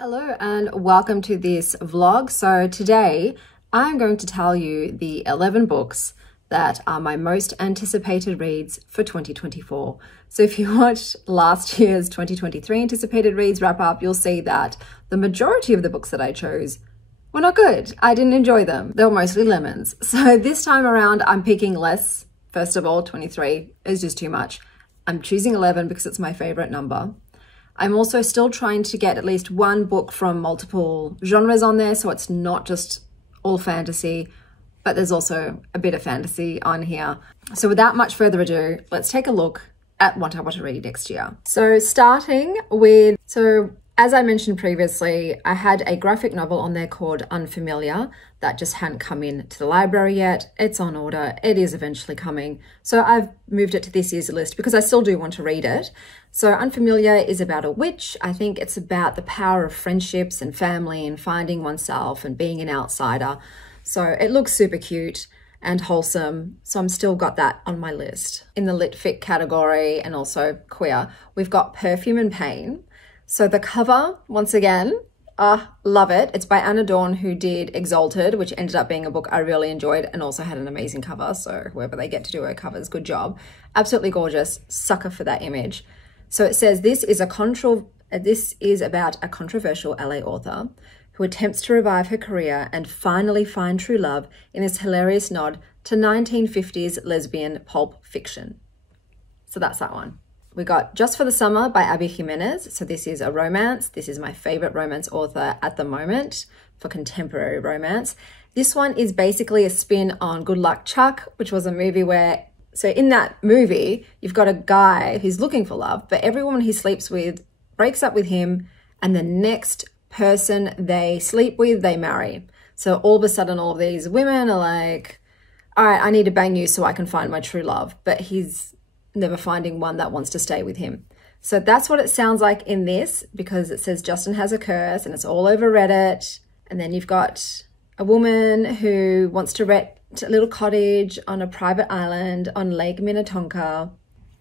Hello and welcome to this vlog. So today I'm going to tell you the 11 books that are my most anticipated reads for 2024. So if you watched last year's 2023 anticipated reads wrap up, you'll see that the majority of the books that I chose were not good. I didn't enjoy them. They were mostly lemons. So this time around I'm picking less. First of all, 23 is just too much. I'm choosing 11 because it's my favorite number. I'm also still trying to get at least one book from multiple genres on there, so it's not just all fantasy, but there's also a bit of fantasy on here. So without much further ado, let's take a look at what I want to read next year. So starting with, as I mentioned previously, I had a graphic novel on there called Unfamiliar that just hadn't come in to the library yet. It's on order. It is eventually coming. So I've moved it to this year's list because I still do want to read it. So Unfamiliar is about a witch. I think it's about the power of friendships and family and finding oneself and being an outsider. So it looks super cute and wholesome. So I'm still got that on my list. In the litfic category and also queer, we've got Perfume and Pain. So the cover, once again, love it. It's by Anna Dawn, who did Exalted, which ended up being a book I really enjoyed and also had an amazing cover. So whoever they get to do her covers, good job. Absolutely gorgeous. Sucker for that image. So it says, this is about a controversial LA author who attempts to revive her career and finally find true love in this hilarious nod to 1950s lesbian pulp fiction. So that's that one. We got Just for the Summer by Abby Jimenez. So this is a romance. This is my favorite romance author at the moment for contemporary romance. This one is basically a spin on Good Luck Chuck, which was a movie where, so in that movie, you've got a guy who's looking for love, but every woman he sleeps with breaks up with him, and the next person they sleep with, they marry. So all of a sudden, all of these women are like, all right, I need to bang you so I can find my true love. But he's never finding one that wants to stay with him. So that's what it sounds like in this, because it says Justin has a curse and it's all over Reddit. And then you've got a woman who wants to rent a little cottage on a private island on Lake Minnetonka.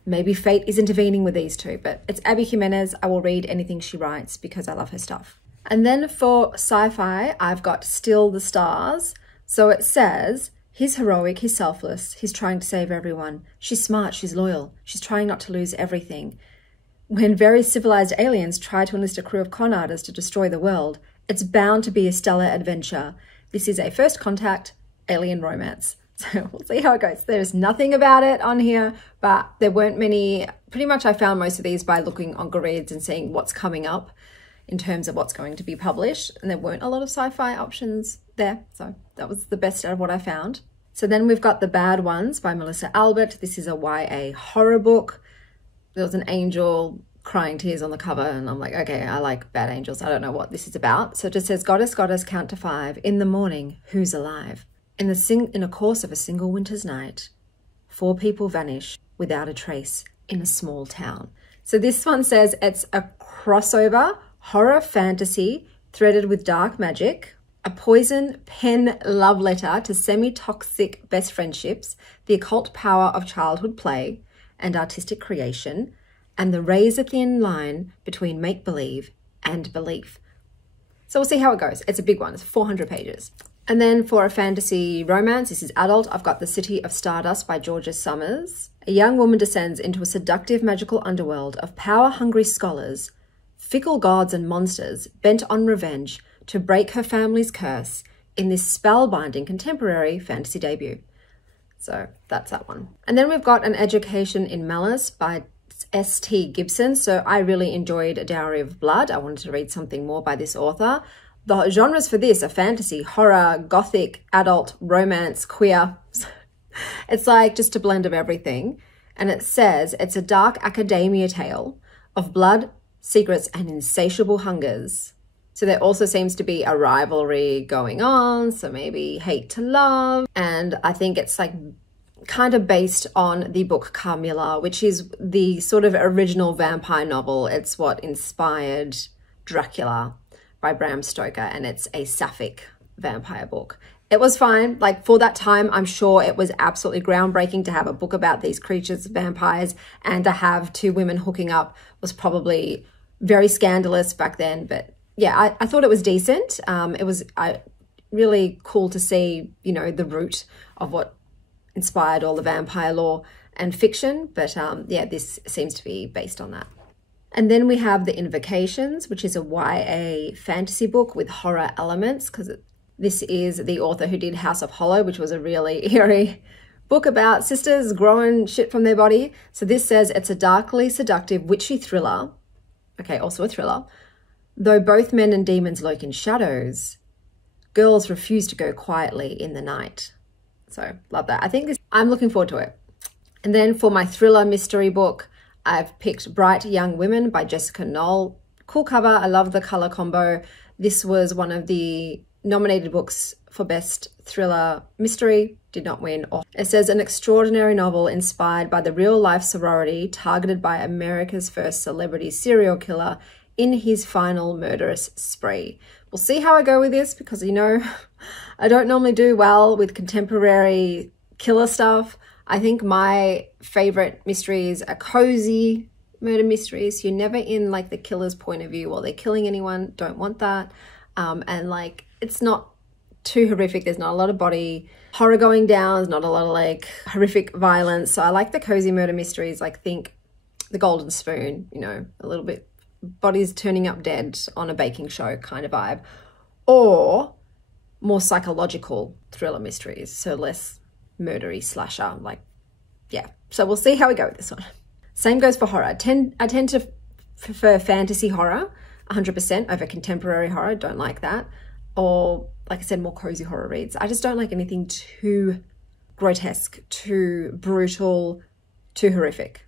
Maybe fate is intervening with these two, but it's Abby Jimenez. I will read anything she writes because I love her stuff. And then for sci-fi, I've got Still the Stars. So it says, he's heroic, he's selfless, he's trying to save everyone. She's smart, she's loyal, she's trying not to lose everything. When very civilized aliens try to enlist a crew of con artists to destroy the world, it's bound to be a stellar adventure. This is a first contact alien romance. So we'll see how it goes. There's nothing about it on here, but there weren't many. Pretty much I found most of these by looking on Goodreads and seeing what's coming up in terms of what's going to be published. And there weren't a lot of sci-fi options there. So that was the best out of what I found. So then we've got The Bad Ones by Melissa Albert. This is a YA horror book. There was an angel crying tears on the cover and I'm like, okay, I like bad angels. I don't know what this is about. So it just says, Goddess, goddess, count to 5. In the morning, who's alive? In a course of a single winter's night, 4 people vanish without a trace in a small town. So this one says it's a crossover horror fantasy threaded with dark magic, a poison pen love letter to semi-toxic best friendships, the occult power of childhood play and artistic creation, and the razor-thin line between make-believe and belief. So we'll see how it goes. It's a big one. It's 400 pages. And then for a fantasy romance, this is adult, I've got The City of Stardust by Georgia Summers. A young woman descends into a seductive magical underworld of power-hungry scholars, fickle gods and monsters bent on revenge to break her family's curse in this spellbinding contemporary fantasy debut. So that's that one. And then we've got An Education in Malice by S.T. Gibson. So I really enjoyed A Dowry of Blood. I wanted to read something more by this author. The genres for this are fantasy, horror, gothic, adult, romance, queer. It's like just a blend of everything. And it says it's a dark academia tale of blood, secrets, and insatiable hungers. So there also seems to be a rivalry going on, so maybe hate to love. And I think it's like kind of based on the book Carmilla, which is the sort of original vampire novel. It's what inspired Dracula by Bram Stoker, and it's a sapphic vampire book. It was fine. Like for that time, I'm sure it was absolutely groundbreaking to have a book about these creatures, vampires, and to have 2 women hooking up was probably very scandalous back then, but yeah, I thought it was decent. It was really cool to see, you know, the root of what inspired all the vampire lore and fiction. But yeah, this seems to be based on that. And then we have The Invocations, which is a YA fantasy book with horror elements, because this is the author who did House of Hollow, which was a really eerie book about sisters growing shit from their body. So this says it's a darkly seductive, witchy thriller. Okay, also a thriller. Though both men and demons lurk in shadows, girls refuse to go quietly in the night. So love that. I'm looking forward to it. And then for my thriller mystery book, I've picked Bright Young Women by Jessica Knoll. Cool cover. I love the color combo. This was one of the nominated books for Best Thriller Mystery. Did not win. It says an extraordinary novel inspired by the real-life sorority targeted by America's first celebrity serial killer in his final murderous spree. We'll see how I go with this because, you know, I don't normally do well with contemporary killer stuff. I think my favorite mysteries are cozy murder mysteries. You're never in like the killer's point of view while they're killing anyone. Don't want that. And like, it's not too horrific. There's not a lot of body horror going down. There's not a lot of like horrific violence. So I like the cozy murder mysteries. Like think The Golden Spoon, you know, a little bit bodies turning up dead on a baking show kind of vibe, or more psychological thriller mysteries. So less murdery slasher, like, yeah. So we'll see how we go with this one. Same goes for horror. I tend to prefer fantasy horror 100% over contemporary horror. Don't like that. Or like I said, more cozy horror reads. I just don't like anything too grotesque, too brutal, too horrific.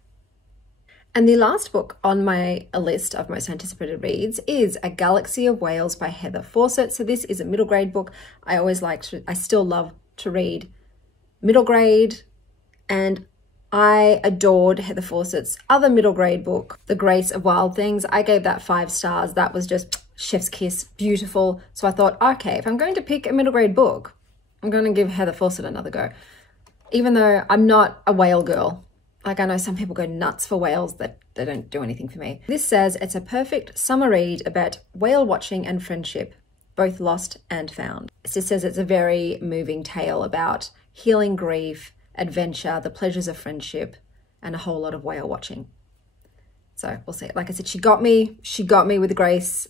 And the last book on my list of most anticipated reads is A Galaxy of Whales by Heather Fawcett. So this is a middle grade book. I still love to read middle grade, and I adored Heather Fawcett's other middle grade book, The Grace of Wild Things. I gave that 5 stars. That was just chef's kiss, beautiful. So I thought, okay, if I'm going to pick a middle grade book, I'm going to give Heather Fawcett another go. Even though I'm not a whale girl. Like I know some people go nuts for whales, that they don't do anything for me. This says it's a perfect summer read about whale watching and friendship, both lost and found. It just says it's a very moving tale about healing grief, adventure, the pleasures of friendship, and a whole lot of whale watching. So we'll see. Like I said, she got me with the Grace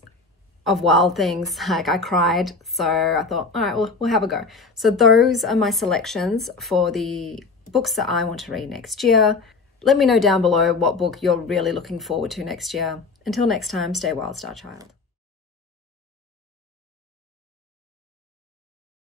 of Wild Things. Like I cried. So I thought, all right, we'll have a go. So those are my selections for the books that I want to read next year. Let me know down below what book you're really looking forward to next year. Until next time, stay wild, Star Child.